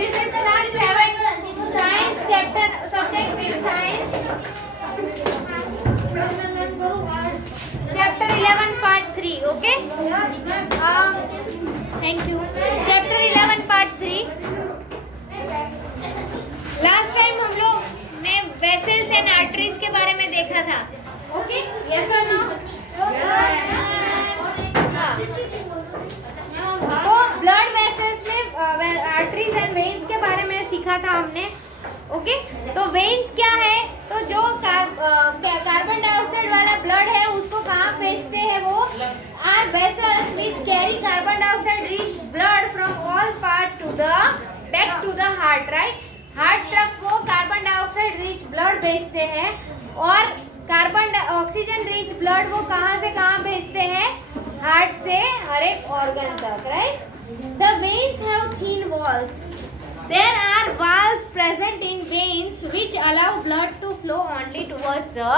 This is class 7 science chapter subject is science chapter 11 part 3 okay thank you chapter 11 part 3 last time हम लोग ने vessels and arteries के बारे में देखा था ओके यस और नो तो ब्लड वेसल्स में आर्टरीज एंड वेन्स के बारे में सीखा था हमने ओके तो वेन्स क्या है तो जो कार्बन डाइऑक्साइड वाला ब्लड है उसको कहाँ भेजते हैं वो are vessels which carry carbon dioxide rich blood from all part to the back to the heart right heart तक को कार्बन डाइऑक्साइड रिच ब्लड भेजते हैं और कार्बन ऑक्सीजन रिच ब्लड वो कहाँ से कहाँ भेजते हैं हार्ट से हर एक ऑर्गन तक right the veins have thin walls there are valves present in veins which allow blood to flow only towards the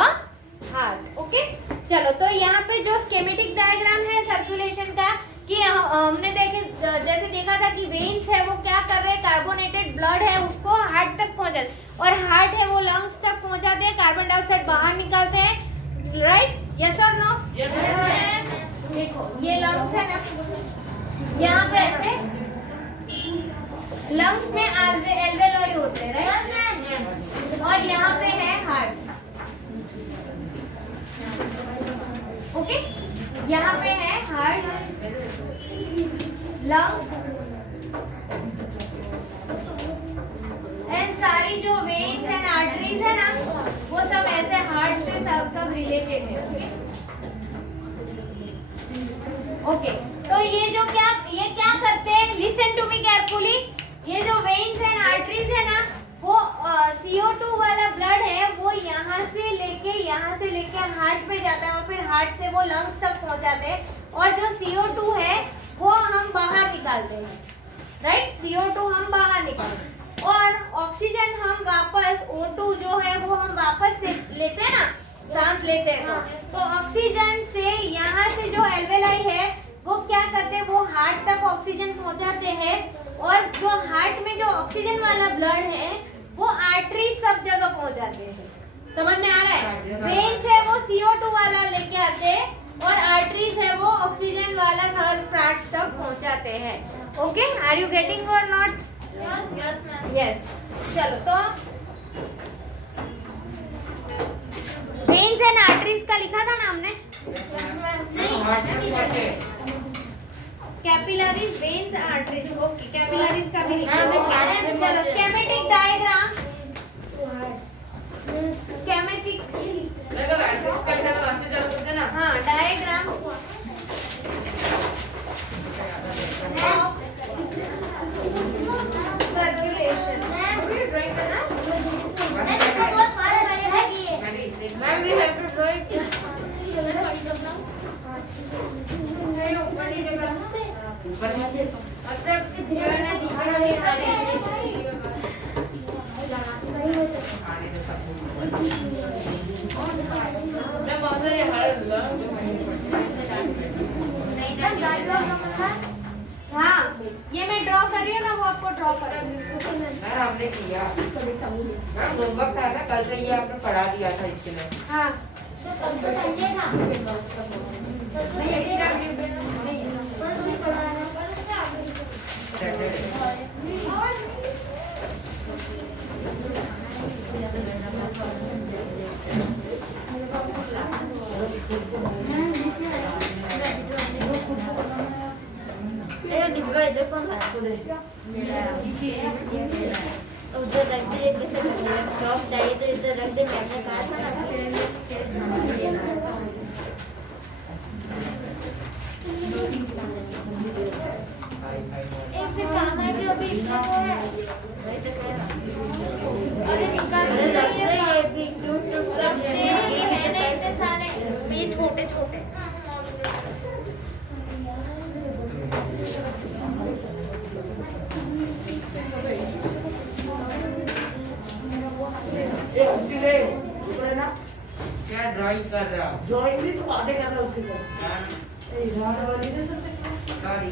heart okay चलो तो यहाँ पे जो स्कीमेटिक डायग्राम है सर्कुलेशन का कि हमने जैसे देखा था कि वेन्स है वो क्या कर रहे हैं कार्बोनेटेड ब्लड है उसको हार्ट तक पहुंचाते और हार्ट है वो लंग्स तक पहुंचाते हैं कार्बन डाइऑक्साइड बाहर निकालते हैं राइट यस और नो देखो ये लंग्स है ना यहाँ पे ऐसे लंग्स में एल्वेओलाई होते हैं राइट और यहाँ पे है हार्ट ओके यहाँ पे है हार्ट लंग्स एंड सारी जो वेन्स एंड आर्टरीज है ना वो सब ऐसे हार्ट से सब रिलेटेड है ओके तो ये क्या करते हैं लिसन टू मी केयरफुली ये जो वेन्स एंड आर्टरीज है ना वो CO2 वाला ब्लड है वो यहाँ से लेके हार्ट पे जाता है और फिर हार्ट से वो लंग्स तक पहुँचाते हैं और जो CO2 है वो हम बाहर निकालते हैं राइट CO2 हम बाहर निकालते हैं और ऑक्सीजन हम वापस O2 जो है वो हम वापस लेते हैं ना सांस लेते हैं तो ऑक्सीजन से यहाँ से जो एल्वेओलाई है वो क्या करते हैं वो हार्ट तक ऑक्सीजन पहुँचाते हैं और जो हार्ट में जो ऑक्सीजन वाला ब्लड है वो आर्टरी सब जगह पहुँचाते हैं समझ में आ रहा है वेन्स है वो CO2 वाला लेके आते हैं और आर्टरीज है वो ऑक्सीजन वाला हर पार्ट तक पहुंचाते हैं ओके आर यू गेटिंग और नॉट यस मैम यस चलो तो वेन्स एंड आर्टरीज का लिखा था ना हमने नहीं capillaries veins arteries okay capillaries का भी लिखा चलो स्कीमेटिक डायग्राम स्कीमेटिक हाँ डायग्राम सर्कुलेशन हाँ ये मैं ड्रॉ कर रही हूँ ना वो आपको ड्रॉ कर हमने किया होमवर्क था ना कल से ये आपने पढ़ा दिया था इसके लिए हाँ उधर रख दे किसी चौक चाहिए तो इधर रख दे मैंने कहा था ना एक से काम है भी अभी इतना वो है अरे निकाल दे ये भी क्यूट करते हैं ये है ना इतने सारे ये छोटे छोटे क्या ड्राइंग कर रहा ड्राइंग भी तो बातें कर रहा है उसके साथ इधर वाली दे सकते सॉरी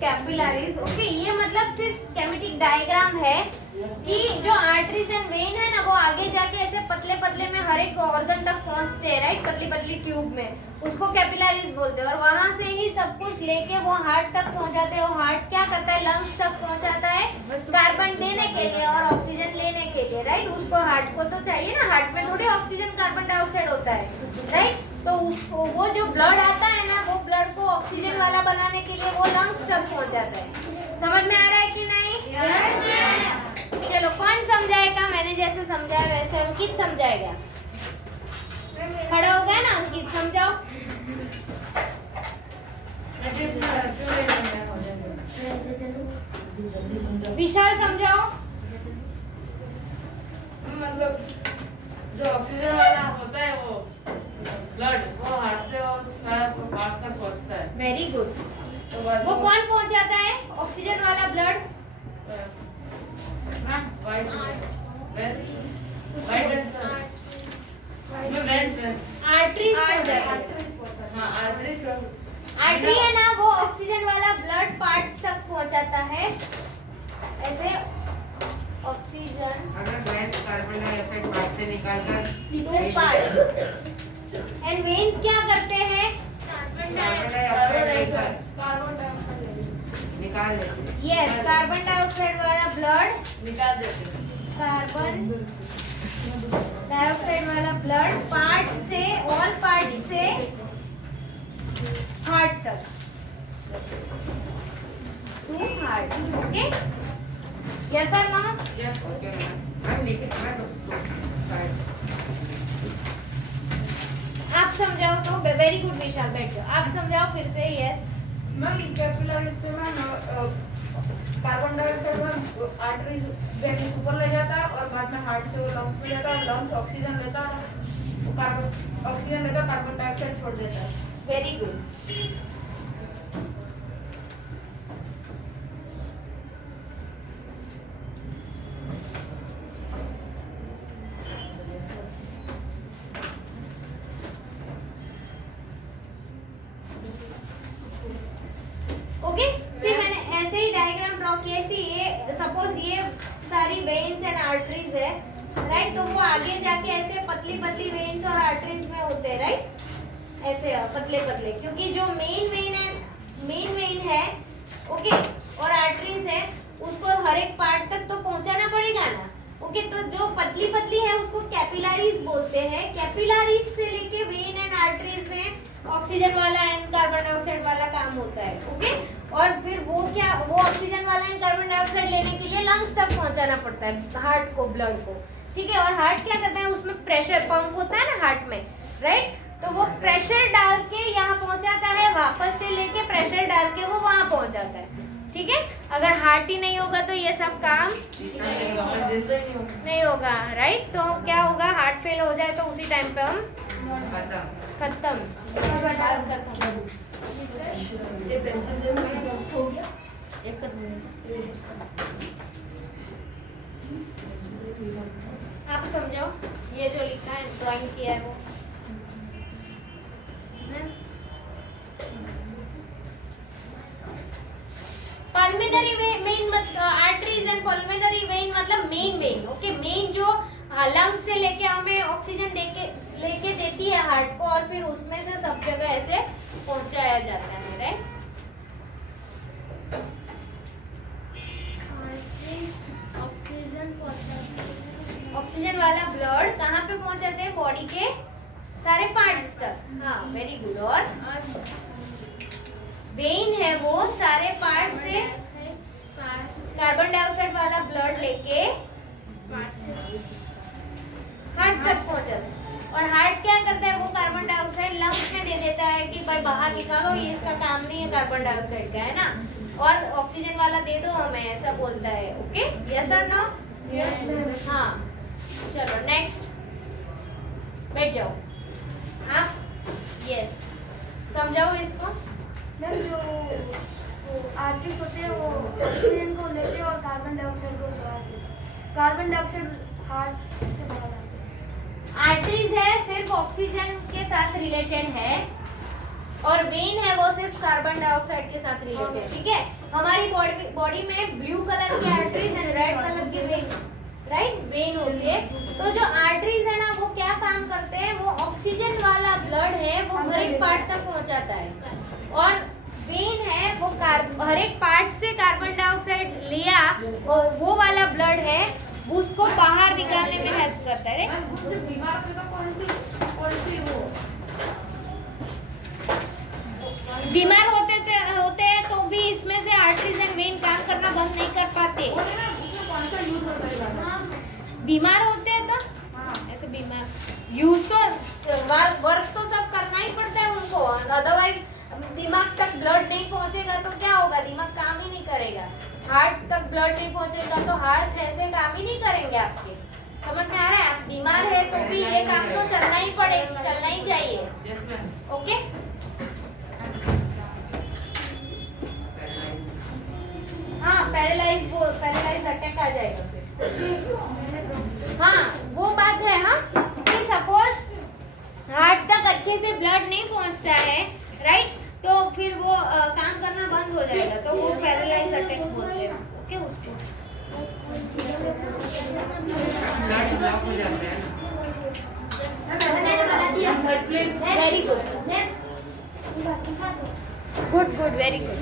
कैपिलरीज। ओके, ये मतलब सिर्फ स्केमेटिक डायग्राम है कि जो आर्टरीज एंड वेन है ना वो आगे जाके ऐसे पतले पतले में हर एक ऑर्गन तक पहुंचते हैं, राइट, पतली पतली ट्यूब में, उसको कैपिलरीज बोलते हैं। और वहां से ही सब कुछ लेके वो हार्ट तक पहुंच जाते हैं। वो हार्ट क्या करता है, लंग्स तक पहुंचाता है कार्बन देने के लिए और ऑक्सीजन लेने के लिए, राइट। उसको हार्ट को तो चाहिए ना, हार्ट में थोड़ी ऑक्सीजन कार्बन डाइऑक्साइड होता है, राइट। तो उसको वो जो ब्लड आता है ना, वो ब्लड को ऑक्सीजन वाला बनाने के लिए वो लंग्स तक पहुंच जाता है। समझ में आ रहा है कि नहीं? चलो, कौन समझाएगा? मैंने जैसे समझाया वैसे अंकित समझाएगा। खड़ा हो गया ना अंकित, समझाओ। विशाल समझाओ। मतलब जो ऑक्सीजन वाला होता है वो ब्लड, वो हार्ट से और सारा पास तक पहुंचता है। Very good. तो बाद वो में कौन पहुंचाता है ऑक्सीजन वाला blood? White veins, white veins में वेंस आर्टरीज पहुंचाता है। हाँ आर्टरीज। आर्टरी है ना, वो ऑक्सीजन वाला ब्लड पार्ट्स तक पहुंचाता है। ऐसे ऑक्सीजन अगर गैस कार्बन डाइऑक्साइड पार्ट से निकालकर टू पार्ट्स एंड वेन्स क्या करते हैं? कार्बन डाइऑक्साइड लेकर कार्बन डाइऑक्साइड निकाल देते हैं। यस, कार्बन डाइऑक्साइड वाला ब्लड, निकाल देते हैं। कार्बन डाइऑक्साइड वाला ब्लड पार्ट से, ऑल पार्ट से हार्ट तक, टू हार्ट। ओके, यस और नो? यस ओके मैम, लिखे आप समझाओ तो। वेरी गुड विशाल, बैठ जाओ। आप समझाओ फिर से। यस मैम, कैपिलरीज से मैम कार्बन डाइऑक्साइड में आर्टरी वेन ऊपर ले जाता है और बाद में हार्ट से वो लंग्स में जाता है और लंग्स ऑक्सीजन लेता है, वो कार्बन ऑक्सीजन लेकर कार्बन डाइऑक्साइड छोड़ देता है। Very good. ओके, सी मैंने ऐसे ही डायग्राम ड्रॉ किया। सी ये सपोज ये सारी वेन्स एंड आर्टरीज है, राइट। तो वो आगे जाके ऐसे पतली पतली वेन्स और आर्टरीज में होते हैं, राइट, ऐसे पतले पतले, क्योंकि जो मेन वेन है, ओके, और आर्टरीज है, उसको हर एक पार्ट तक तो पहुंचाना पड़ेगा ना। ओके, तो जो पतली पतली है उसको कैपिलरीज बोलते हैं। कैपिलरीज से लेके वेन एंड आर्टरीज में ऑक्सीजन वाला एंड कार्बन डाइऑक्साइड वाला काम होता है। ओके, और फिर वो ऑक्सीजन वाला एंड कार्बन डाइऑक्साइड लेने के लिए लंग्स तक पहुंचाना पड़ता है हार्ट को, ब्लड को, ठीक है। और हार्ट क्या करता है, उसमें प्रेशर पंप होता है ना हार्ट में, राइट। तो वो प्रेशर डाल के यहाँ पहुंचाता है, वापस से लेके प्रेशर डाल के वो वहाँ पहुंच जाता है, ठीक है। अगर हार्ट ही नहीं होगा तो ये सब काम नहीं होगा, राइट। तो क्या होगा, हार्ट फेल हो जाए तो उसी टाइम पे हम खत्म। ये पेंसिल दे हो गया। आप समझाओ, ये जो लिखा है, ड्राइंग किया है वो। पल्मिनरी वेन मतलब आर्टरीज एंड पल्मिनरी वेन मतलब मेन वेन। ओके, मेन जो लंग्स से लेके हमें ऑक्सीजन लेके देती है हार्ट को, और फिर उसमें से सब जगह ऐसे पहुंचाया जाता है, राइट। ऑक्सीजन वाला ब्लड कहाँ पे पहुंचाते हैं, बॉडी के सारे पार्ट्स तक। हाँ, वेरी गुड। और वेन है वो सारे पार्ट से कार्बन डाइऑक्साइड वाला ब्लड लेके हार्ट तक पहुंचाता है। और हार्ट क्या करता है, वो कार्बन डाइऑक्साइड लंग्स में दे देता है कि भाई बाहर निकालो, ये इसका काम नहीं है कार्बन डाइऑक्साइड का, है ना। और ऑक्सीजन वाला दे दो हमें, ऐसा बोलता है। ओके, यस और नो? हाँ, चलो नेक्स्ट, बैठ जाओ आप। यस, समझाओ इसको। मैम, जो आर्टरीज होते हैं वो ऑक्सीजन को लेते हैं और कार्बन डाइऑक्साइड को छोड़ते हैं। कार्बन डाइऑक्साइड हार्ट से बाहर आते हैं। आर्टरीज है, सिर्फ ऑक्सीजन के साथ रिलेटेड है, और वेन है वो सिर्फ कार्बन डाइऑक्साइड के साथ रिलेटेड, ठीक है। हमारी बॉडी में ब्लू कलर की आर्टरीज एंड रेड कलर की वेन, राइट, वेन होती है। तो जो आर्टरीज है ना वो क्या काम करते हैं, वो ऑक्सीजन वाला ब्लड है वो हर एक पार्ट तक पहुंचाता है, और वेन है वो हर एक पार्ट से कार्बन डाइऑक्साइड लिया और वो वाला ब्लड है उसको बाहर निकालने में हेल्प करता है। बीमार तो कौन सी वो बीमार होते हैं तो भी इसमें से आर्टरीज एंड वेन काम करना बंद नहीं कर पाते। कौन सा यूज होता है? बीमार होते हैं तो ऐसे बीमार यूज तो वर्क तो सब करना ही पड़ता है उनको, अदरवाइज दिमाग तक ब्लड नहीं पहुंचेगा तो क्या होगा, दिमाग काम ही नहीं करेगा। हार्ट तक ब्लड नहीं पहुंचेगा तो हार्ट ऐसे काम ही नहीं करेंगे आपके। समझ में आ रहा है? आप बीमार है तो भी ये काम तो चलना ही चाहिए। Yes ma'am. ओके, हाँ, पैरालाइज अटैक आ जाएगा फिर। हाँ, वो बात है। हाँ, कि सपोज हार्ट तक अच्छे से ब्लड नहीं पहुंचता है, राइट, तो फिर वो काम करना बंद हो जाएगा, तो वो पैरालाइज अटैक बोलते हैं। ओके, उसको ब्लड ब्लॉक हो जाता है ना। Please. Very good, good, very good.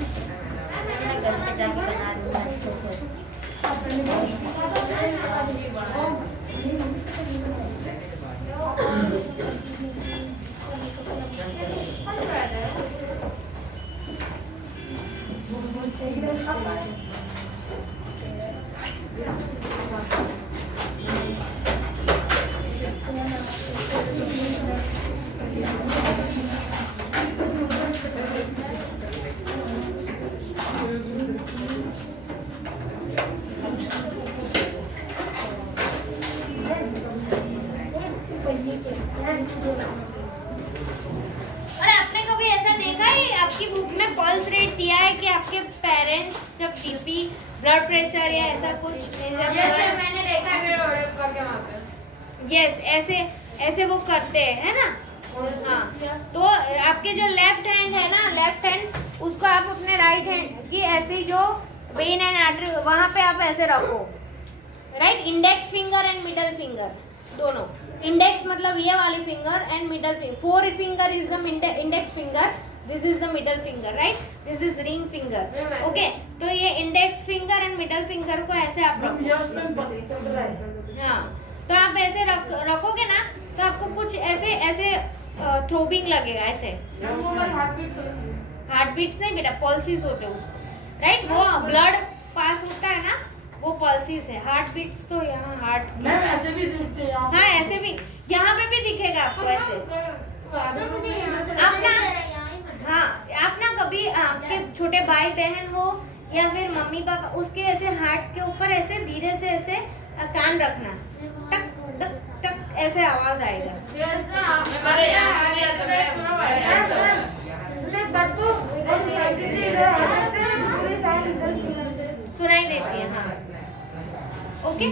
और आपने कभी ऐसा देखा है आपकी बुक में पल्स रेट दिया है कि आपके पेरेंट्स जब बीपी, ब्लड प्रेशर या ऐसा कुछ मैंने देखा है मेरे ऑर्डर करके वहाँ पे। यस, ऐसे वो करते हैं, है ना। हाँ, तो आपके जो लेफ्ट हैंड है ना, लेफ्ट हैंड उसको आप अपने राइट हैंड की ऐसे जो वेन एंड आर्टरी वहाँ पे आप ऐसे रखो, right. Index finger and middle finger दोनों। इंडेक्स मतलब ये वाली finger and middle finger. 4 finger is the index finger, this is the middle finger, right, this is ring finger. Okay, तो ये index finger and middle finger को ऐसे आप रखो। हाँ, तो आप ऐसे रखोगे ना तो आपको कुछ ऐसे थ्रोबिंग लगेगा, ऐसे। हार्ट बीट्स नहीं बेटा, पल्सेस होते हैं उसको, राइट। वो ब्लड पास होता है ना, वो पल्सेस है। हार्ट बीट्स तो यहाँ हार्ट मैम ऐसे भी दिखते हैं। हाँ, ऐसे भी यहाँ पे भी दिखेगा आपको ऐसे। आप ना कभी आपके छोटे भाई बहन हो या फिर मम्मी पापा, उसके ऐसे हार्ट के ऊपर ऐसे धीरे से ऐसे कान रखना, टक टक टक ऐसे आवाज आएगा। सुनाई देती है, हाँ। ओके,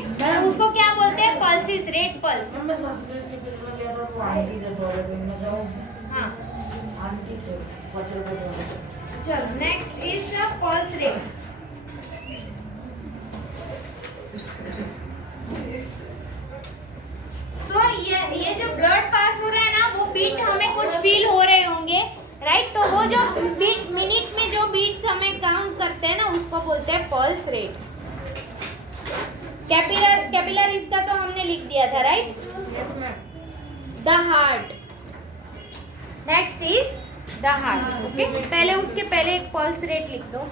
उसको क्या बोलते हैं, पल्सेस, रेट पल्स। मैं संस्कृत में कितना गया था तो आंटी थे टॉयलेट में जाऊँ। हाँ, आंटी थे बच्चे को। चलो next is the pulse rate. तो ये जो ब्लड पास हो रहा है ना, वो बीट हमें कुछ फील हो रहे होंगे, राइट। तो वो जो बीट मिनट में जो बीट्स हमें काउंट करते हैं ना, उसको बोलते हैं पल्स रेट। कैपिलर इसका तो हमने लिख दिया था, right. The heart, next is the heart. Okay, पहले उसके पहले एक पल्स रेट लिख दो।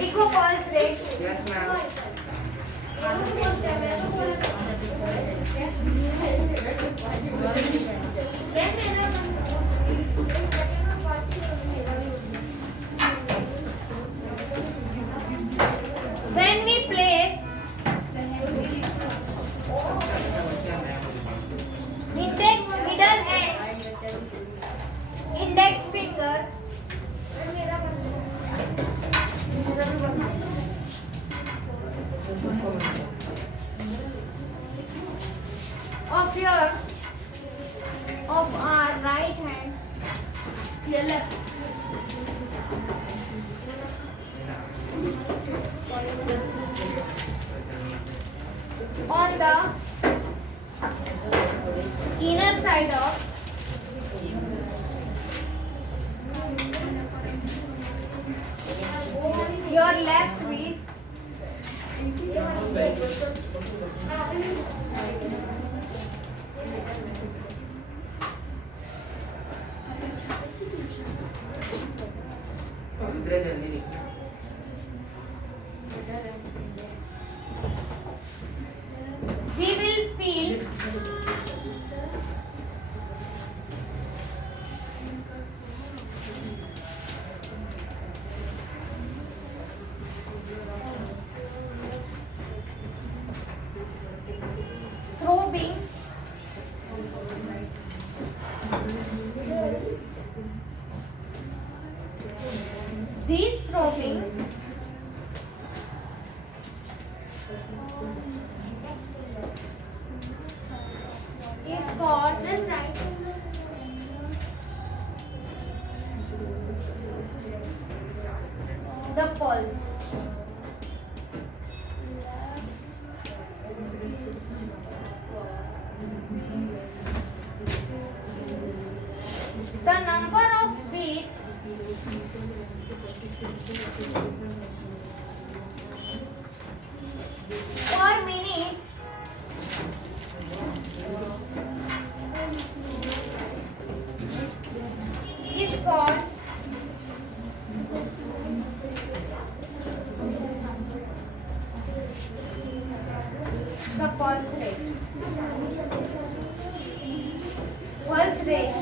लिखो pulse rate. Yes ma'am. of our right hand. On the inner side of your left wrist. We will feel throbbing this throbbing is called the pulse. The number of beats per minute is called the pulse rate. Pulse rate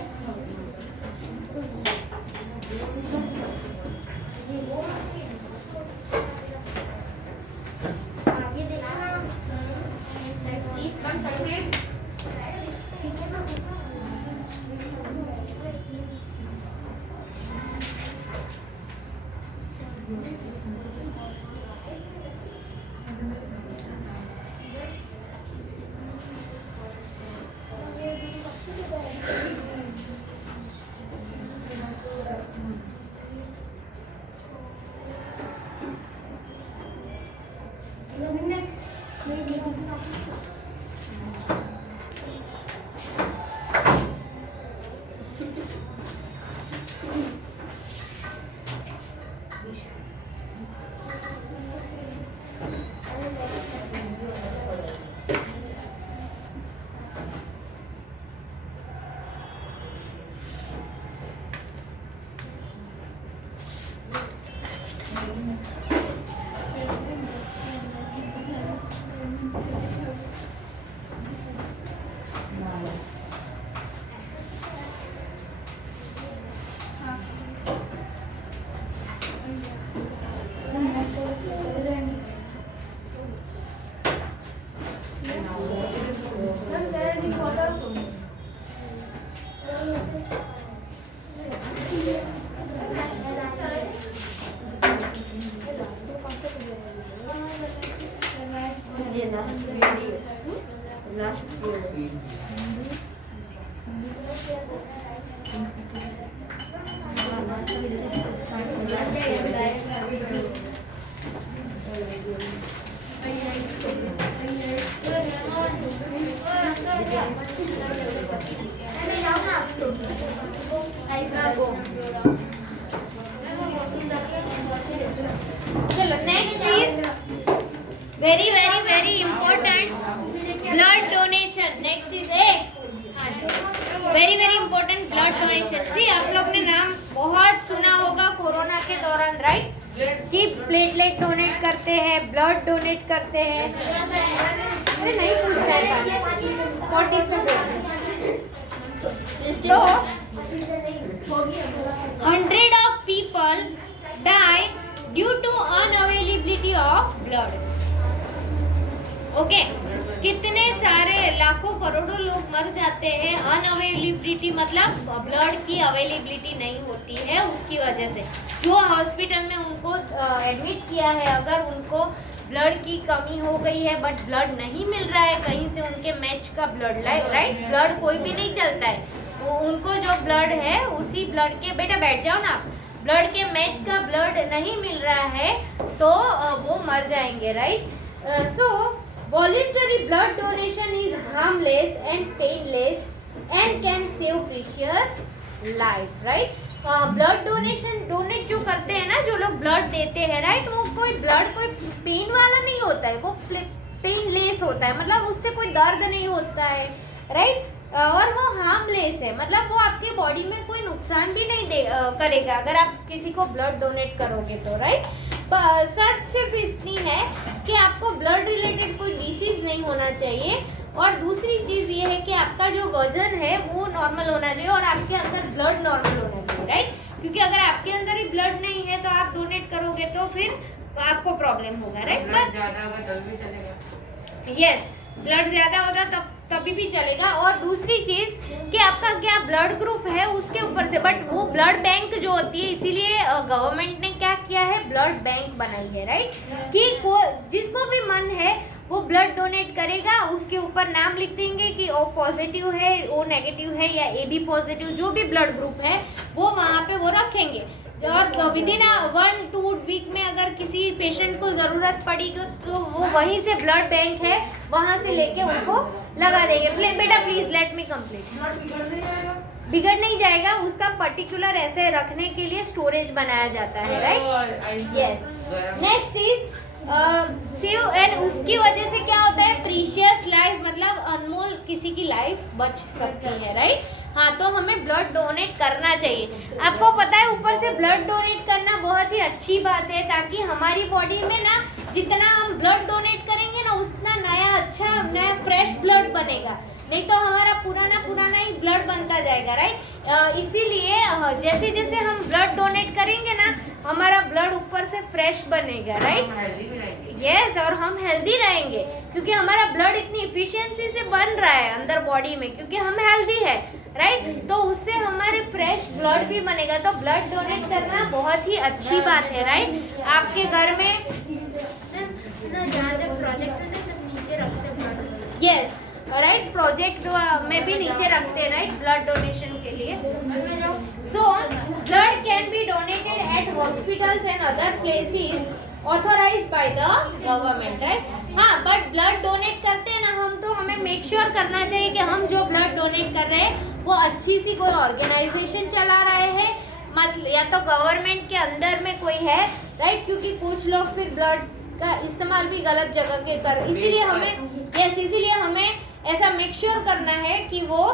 चलो next is very important blood donation. Next is very important blood donation. See आप लोग ने नाम बहुत सुना होगा corona के दौरान, राइट, कि प्लेटलेट डोनेट करते हैं, ब्लड डोनेट करते हैं. अरे नहीं पूछ रहा है तो 100 of people die due to unavailability of blood. Okay कितने सारे लाखों करोड़ों लोग मर जाते हैं अनअवेलेबिलिटी, मतलब ब्लड की अवेलेबिलिटी नहीं होती है उसकी वजह से. जो हॉस्पिटल में उनको एडमिट किया है, अगर उनको ब्लड की कमी हो गई है बट ब्लड नहीं मिल रहा है कहीं से, उनके मैच का ब्लड, राइट, ब्लड कोई भी नहीं चलता है, वो उनको जो ब्लड है उसी ब्लड के, बेटा बैठ जाओ ना, ब्लड के मैच का ब्लड नहीं मिल रहा है तो वो मर जाएंगे, right. So voluntary blood donation is harmless and painless and can save precious life, right. Blood donate जो करते हैं ना, जो लोग ब्लड देते हैं, राइट, वो कोई ब्लड कोई पेन वाला नहीं होता है, वो पेनलेस होता है, मतलब उससे कोई दर्द नहीं होता है, राइट। और वो हार्मलेस है, मतलब वो आपके बॉडी में कोई नुकसान भी नहीं करेगा अगर आप किसी को ब्लड डोनेट करोगे तो, राइट। शर्त सिर्फ इतनी है कि आपको ब्लड रिलेटेड कोई डिसीज नहीं होना चाहिए, और दूसरी चीज़ ये है कि आपका जो वजन है वो नॉर्मल होना चाहिए और आपके अंदर ब्लड नॉर्मल होना चाहिए, राइट। क्योंकि अगर आपके अंदर ही ब्लड नहीं है तो आप डोनेट करोगे तो फिर आपको प्रॉब्लम होगा, राइट। ब्लड ज्यादा होगा तब भी चलेगा। यस, ब्लड ज्यादा होगा तभी भी चलेगा। और दूसरी चीज कि आपका क्या ब्लड ग्रुप है उसके ऊपर से, बट वो ब्लड बैंक जो होती है, इसीलिए गवर्नमेंट ने क्या किया है, ब्लड बैंक बनाई है, राइट, कि जिसको भी मन है वो ब्लड डोनेट करेगा, उसके ऊपर नाम लिख देंगे कि ओ पॉजिटिव है, ओ नेगेटिव है या ए बी पॉजिटिव, जो भी ब्लड ग्रुप है वो वहाँ पे वो रखेंगे। और विदिन 1-2 वीक में अगर किसी पेशेंट को ज़रूरत पड़ी तो वो वहीं से ब्लड बैंक है वहाँ से लेके उनको लगा देंगे। बेटा प्लीज लेट मी कंप्लीट। बिगड़ नहीं जाएगा, उसका पर्टिकुलर ऐसे रखने के लिए स्टोरेज बनाया जाता है, right. Yes, next is save, and उसकी वजह से क्या होता है, प्रीशियस लाइफ, मतलब अनमोल किसी की लाइफ बच सकती है, राइट। हाँ, तो हमें ब्लड डोनेट करना चाहिए। आपको पता है ऊपर से ब्लड डोनेट करना बहुत ही अच्छी बात है, ताकि हमारी बॉडी में ना जितना हम ब्लड डोनेट करेंगे ना उतना नया अच्छा नया फ्रेश ब्लड बनेगा, नहीं तो हमारा पुराना ही ब्लड बनता जाएगा, राइट। इसीलिए जैसे जैसे हम ब्लड डोनेट करेंगे ना हमारा ब्लड ऊपर से फ्रेश बनेगा, राइट। यस, और हम हेल्दी रहेंगे क्योंकि हमारा ब्लड इतनी इफिशियंसी से बन रहा है अंदर बॉडी में, क्योंकि हम हेल्दी है, राइट। तो उससे हमारे फ्रेश ब्लड भी बनेगा। तो ब्लड डोनेट करना बहुत ही अच्छी बात है, राइट। आपके घर में जहाँ जब प्रोजेक्ट नीचे रखते ब्लड, यस, राइट, प्रोजेक्ट में भी नीचे रखते हैं, राइट, ब्लड डोनेशन के लिए। So blood can be donated at hospitals and other places authorised by the government, right. हाँ, बट ब्लड डोनेट करते हैं ना हम, तो हमें मेक श्योर करना चाहिए कि हम जो ब्लड डोनेट कर रहे हैं वो अच्छी सी कोई ऑर्गेनाइजेशन चला रहे हैं, मतलब या तो गवर्नमेंट के अंडर में कोई है, राइट, क्योंकि कुछ लोग फिर ब्लड का इस्तेमाल भी गलत जगह के कर, इसीलिए हमें ऐसा मेक श्योर करना है कि वो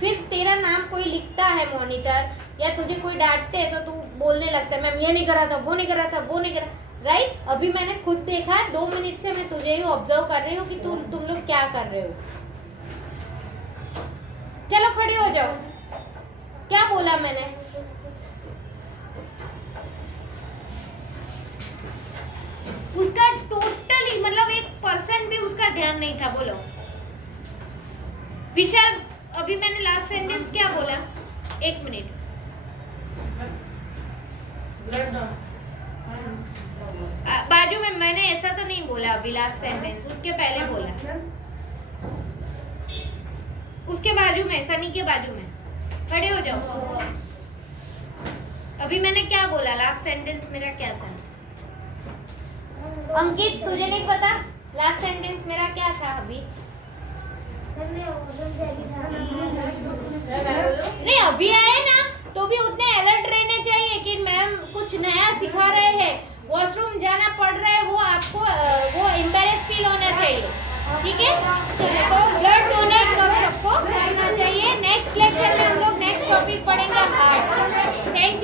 फिर तेरा नाम कोई लिखता है मॉनिटर, या तुझे कोई डांटते है तो तू बोलने लगता है मैम ये नहीं करा था, वो नहीं करा था, वो नहीं करा, राइट। अभी मैंने खुद देखा, 2 मिनट से मैं तुझे ही ऑब्जर्व कर रही हूँ कि तुम लोग क्या कर रहे हो। चलो खड़े हो जाओ। क्या बोला मैंने? उसका टोटली मतलब 1% भी उसका ध्यान नहीं था। बोलो विशाल, अभी मैंने लास्ट सेंटेंस क्या बोला? 1 मिनट। बाजू में मैंने ऐसा तो नहीं बोला अभी लास्ट सेंटेंस, उसके पहले बोला, उसके बाजू में, सनी के बाजू में। खड़े हो जाओ। अभी मैंने क्या बोला? लास्ट सेंटेंस मेरा क्या था? अंकित तुझे नहीं पता लास्ट सेंटेंस मेरा क्या था? अभी नहीं, अभी आए ना तो भी उतने अलर्ट रहने चाहिए कि मैम कुछ नया सिखा रहे हैं, वॉशरूम जाना पड़ रहा है, वो आपको वो एम्बैरेस फील होना चाहिए, ठीक है? तो ब्लड डोनेट करो, सबको करना चाहिए। नेक्स्ट लेक्चर में हम लोग नेक्स्ट टॉपिक पढ़ेंगे हार्ट। Thank you.